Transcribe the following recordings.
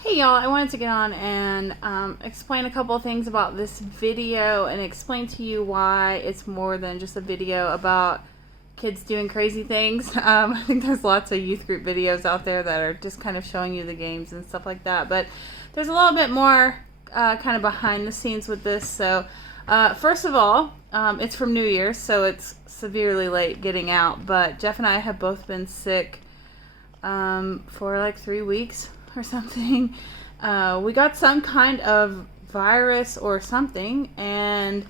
Hey y'all, I wanted to get on and explain a couple of things about this video and explain to you why it's more than just a video about kids doing crazy things. I think there's lots of youth group videos out there that are just kind of showing you the games and stuff like that, but there's a little bit more kind of behind the scenes with this. So first of all, it's from New Year's, so it's severely late getting out, but Jeff and I have both been sick for like 3 weeks or something. We got some kind of virus or something, and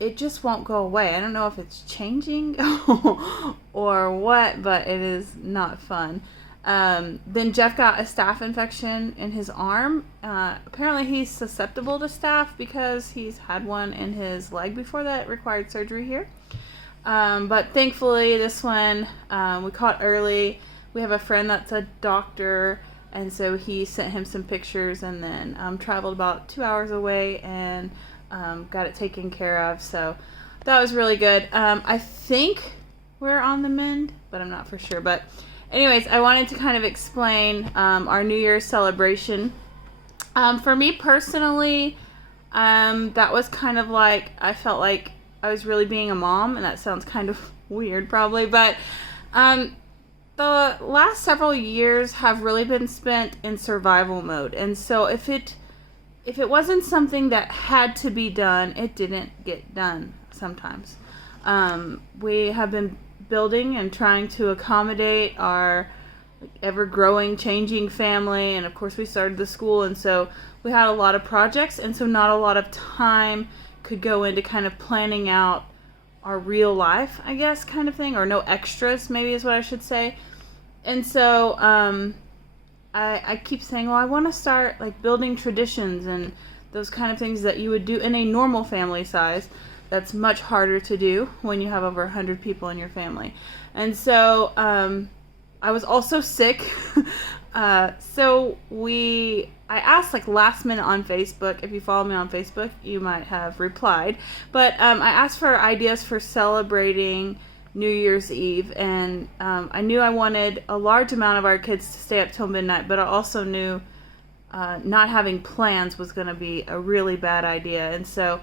it just won't go away. I don't know if it's changing or what, but it is not fun. Then Jeff got a staph infection in his arm. Apparently he's susceptible to staph because he's had one in his leg before that required surgery here. But thankfully this one we caught early. We have a friend that's a doctor, and so he sent him some pictures, and then traveled about 2 hours away and got it taken care of. So that was really good. I think we're on the mend, but I'm not for sure. But anyways, I wanted to kind of explain our New Year's celebration. For me personally, that was kind of like, I felt like I was really being a mom, and that sounds kind of weird probably, but the last several years have really been spent in survival mode, and so if it wasn't something that had to be done, it didn't get done sometimes. We have been building and trying to accommodate our ever-growing, changing family, and of course we started the school, and so we had a lot of projects, and so not a lot of time could go into kind of planning out our real life, I guess, kind of thing, or no extras, maybe is what I should say. And so I keep saying, well, I want to start like building traditions and those kind of things that you would do in a normal family size. That's much harder to do when you have over 100 people in your family. And so I was also sick. So I asked like last minute on Facebook. If you follow me on Facebook, you might have replied. But I asked for ideas for celebrating New Year's Eve, and I knew I wanted a large amount of our kids to stay up till midnight, but I also knew not having plans was going to be a really bad idea. And so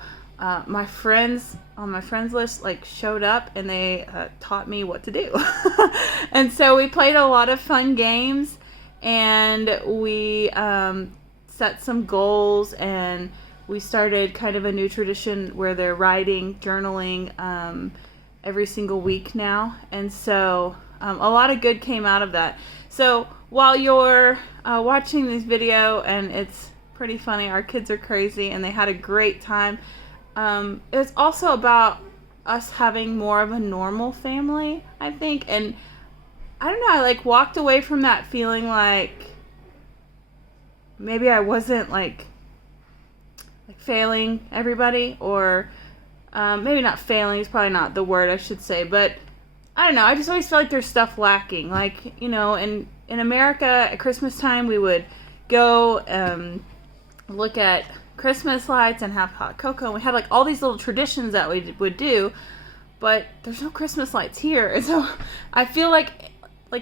my friends on my friends list like showed up, and they taught me what to do. And so we played a lot of fun games, and we set some goals, and we started kind of a new tradition where they're writing, journaling every single week now. And so a lot of good came out of that. So while you're watching this video, and it's pretty funny, our kids are crazy and they had a great time, it's also about us having more of a normal family, I think. And I don't know, I like walked away from that feeling like maybe I wasn't like failing everybody, or maybe not failing is probably not the word I should say, but I don't know, I just always feel like there's stuff lacking. Like, you know, in America at Christmas time we would go look at Christmas lights and have hot cocoa, and we had like all these little traditions that we would do, but there's no Christmas lights here. And so I feel like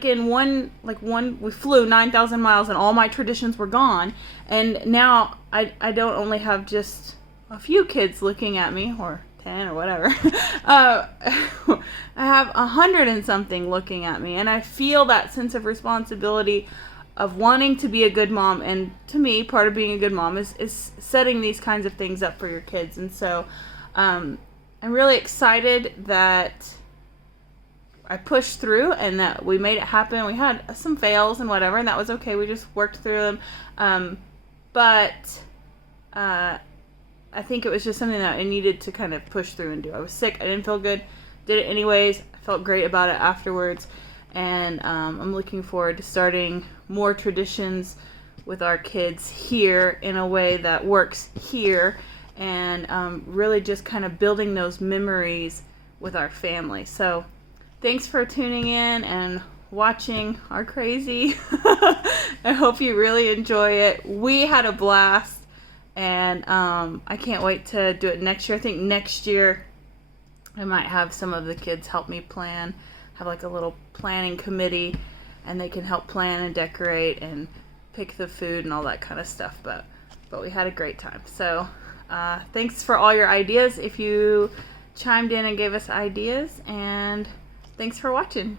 in one we flew 9,000 miles and all my traditions were gone, and now I don't only have just a few kids looking at me, or 10 or whatever. I have 100 and something looking at me, and I feel that sense of responsibility of wanting to be a good mom. And to me, part of being a good mom is setting these kinds of things up for your kids. And so I'm really excited that I pushed through and that we made it happen. We had some fails and whatever, and that was okay. We just worked through them. But I think it was just something that I needed to kind of push through and do. I was sick. I didn't feel good. Did it anyways. I felt great about it afterwards. And I'm looking forward to starting more traditions with our kids here in a way that works here, and really just kind of building those memories with our family. So thanks for tuning in and watching our crazy. I hope you really enjoy it. We had a blast. And I can't wait to do it next year. I think next year I might have some of the kids help me plan, have like a little planning committee, and they can help plan and decorate and pick the food and all that kind of stuff, but we had a great time. So thanks for all your ideas if you chimed in and gave us ideas, and thanks for watching.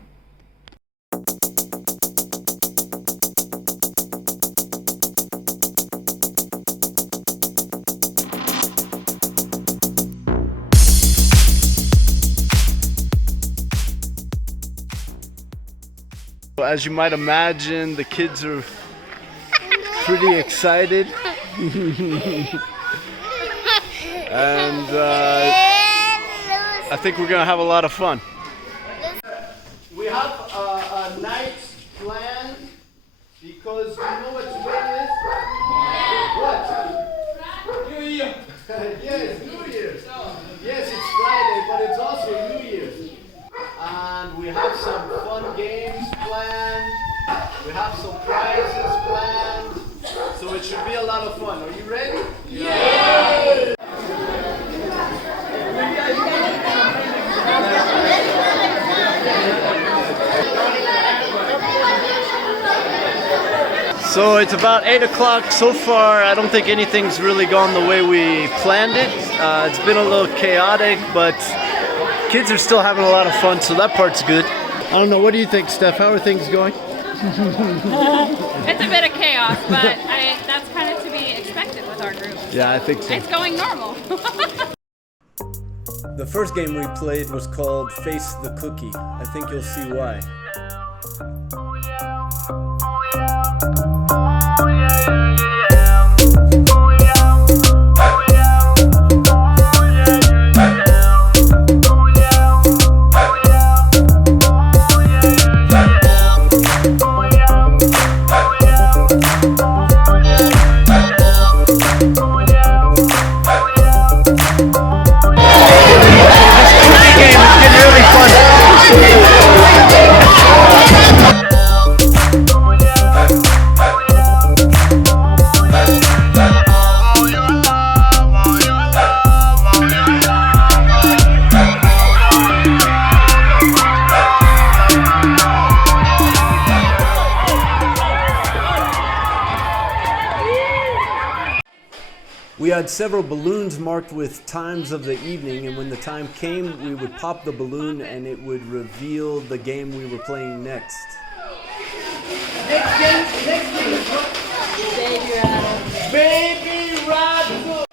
As you might imagine, the kids are pretty excited. And I think we're going to have a lot of fun. We have a night planned because you know what today is? What? New Year. Yes, New Year's. Yes, it's Friday, but it's also New Year's. And we have some fun games planned. We have some prizes planned. So it should be a lot of fun. Are you ready? Yeah! So it's about 8 o'clock. So far, I don't think anything's really gone the way we planned it. It's been a little chaotic, but kids are still having a lot of fun, so that part's good. I don't know, what do you think, Steph? How are things going? It's a bit of chaos, but that's kind of to be expected with our group. Yeah, I think so. It's going normal. The first game we played was called Face the Cookie. I think you'll see why. We had several balloons marked with times of the evening, and when the time came, we would pop the balloon and it would reveal the game we were playing next. Next game. Baby Rattle.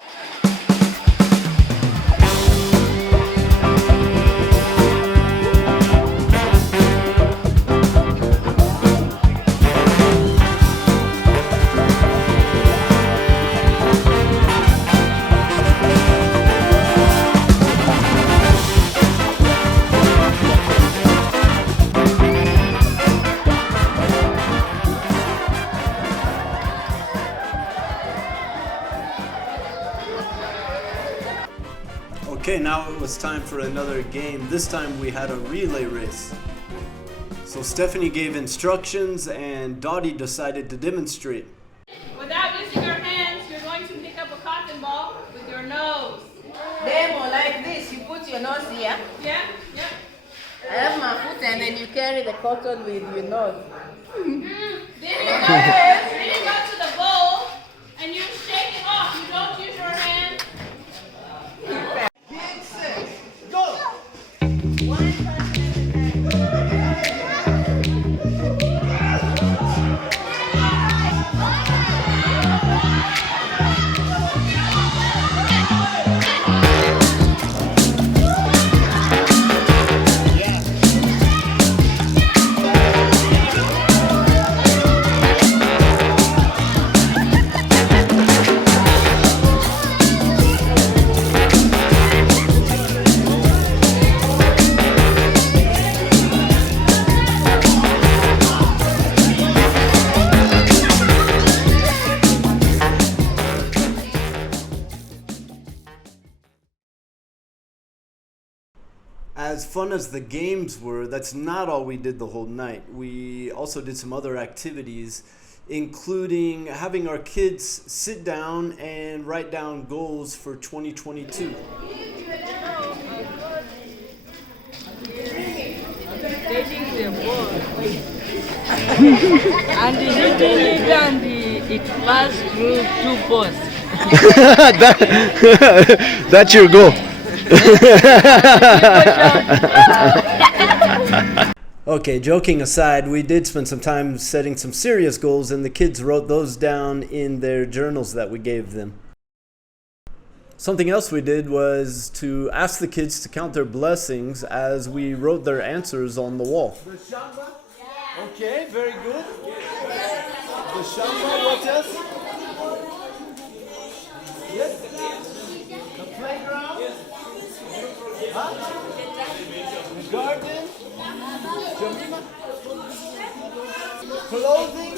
Okay, now it was time for another game. This time we had a relay race. So Stephanie gave instructions and Dottie decided to demonstrate. Without using your hands, you're going to pick up a cotton ball with your nose. Demo, like this, you put your nose here. Yeah? Yep. I have my foot and then you carry the cotton with your nose. Then you go to the bowl and you shake it off. You don't use your hands. As fun as the games were, that's not all we did the whole night. We also did some other activities, including having our kids sit down and write down goals for 2022. And It flies through 2 posts. That's your goal. Okay, joking aside, we did spend some time setting some serious goals, and the kids wrote those down in their journals that we gave them. Something else we did was to ask the kids to count their blessings as we wrote their answers on the wall. The Shamba? Okay, very good. The Shamba, what else? Yes? The playground? Huh? The garden? Jamima? Clothing?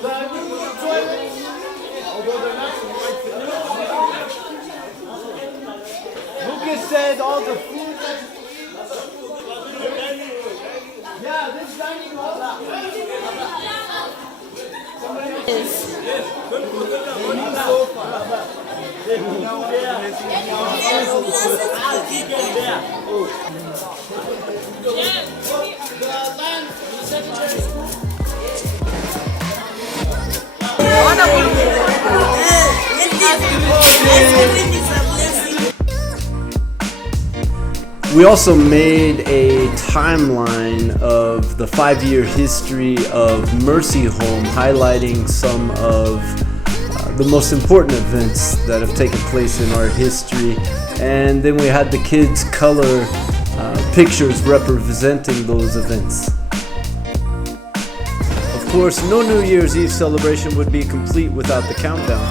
The new toilet? Although they're not so white. Lucas said all the food. Yeah, this dining hall. We also made a timeline of the 5-year history of Mercy Home, highlighting some of the most important events that have taken place in our history. And then we had the kids color pictures representing those events. Of course, no New Year's Eve celebration would be complete without the countdown.